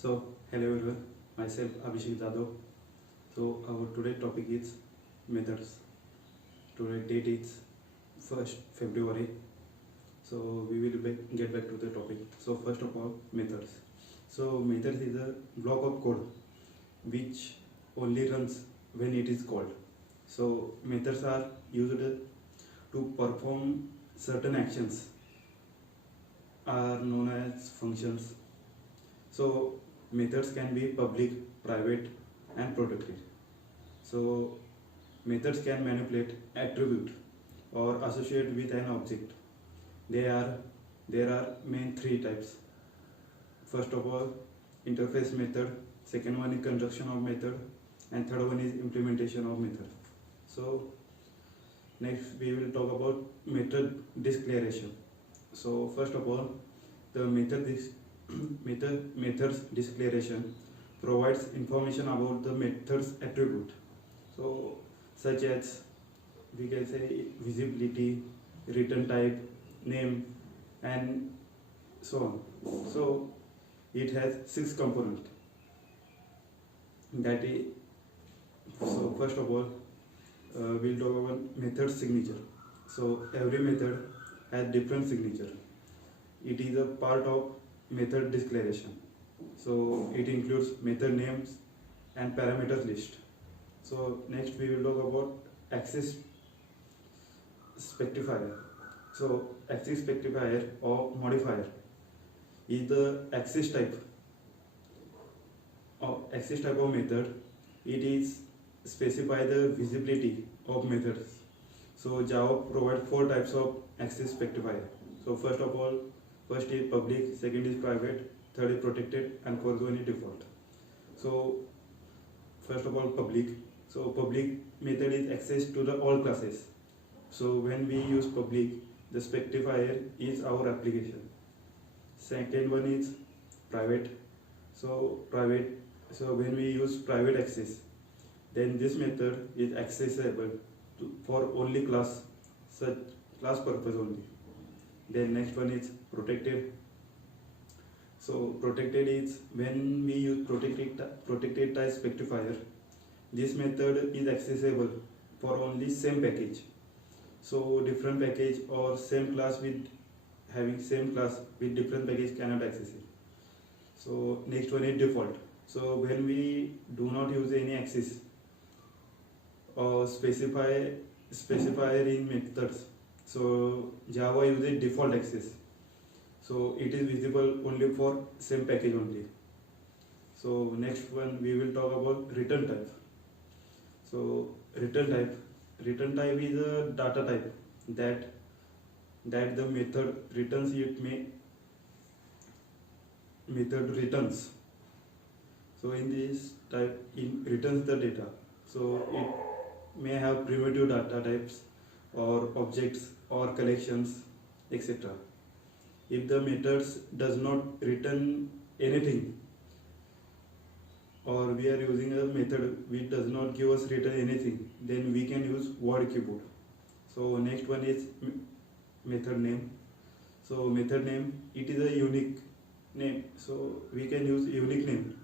So, hello everyone, myself Abhishek Jadhav. So, our today topic is methods. Today date is 1st February. So, we will get back to the topic. So, first of all, methods. So, methods is a block of code which only runs when it is called. So, methods are used to perform certain actions are known as functions. So methods can be public, private and protected. So methods can manipulate attribute or associate with an object. There are main three types. First of all, interface method, second one is construction of method, and third one is implementation of method. So next we will talk about method declaration. So first of all, the methods declaration provides information about the method's attribute. So such as we can say visibility, return type, name and so on. So it has 6 components. That is, so first of all, we'll talk about method signature. So every method has different signature. It is a part of method declaration. So it includes method names and parameters list. So next we will talk about access specifier. So access specifier or modifier is the access type of method. It is specify the visibility of methods. So Java provides 4 types of access specifier. So first is public, second is private, third is protected and fourth one is default. So first of all, public. So public method is access to the all classes. So when we use public, the specifier is our application. Second one is private. So when we use private access, then this method is accessible for only class, such class purpose only. Then next one is protected. So protected is when we use protected type specifier, this method is accessible for only same package. So different package or same class with having same class with different package cannot access it. So next one is default. So when we do not use any access or specifier in methods, so Java uses default access. So it is visible only for same package only. So next one we will talk about return type. So return type is a data type that the method returns method returns. So in this type it returns the data. So it may have primitive data types or objects or collections, etc. If the methods does not return anything, or we are using a method which does not give us return anything, then we can use word keyboard. So next one is method name. So method name, it is a unique name, so we can use unique name.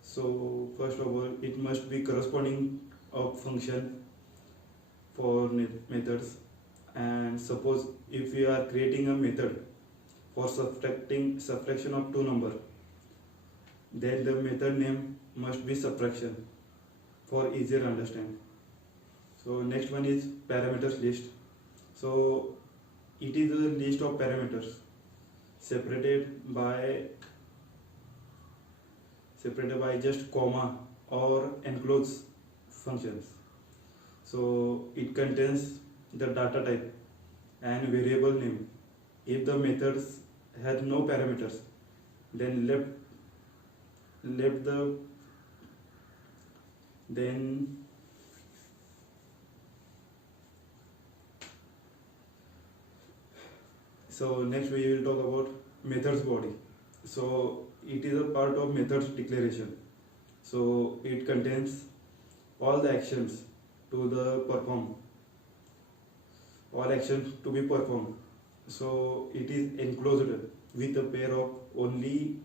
So first of all, it must be corresponding of function for methods. And suppose if we are creating a method for subtraction of 2 numbers, then the method name must be subtraction for easier understand. So next one is parameters list. So it is a list of parameters separated by just comma or enclosed functions. So it contains the data type and variable name. If the methods has no parameters, then so next we will talk about methods body. So it is a part of methods declaration. So it contains all the actions to be performed. So it is enclosed with a pair of only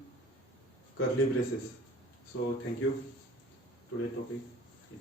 curly braces. So thank you. Today topic.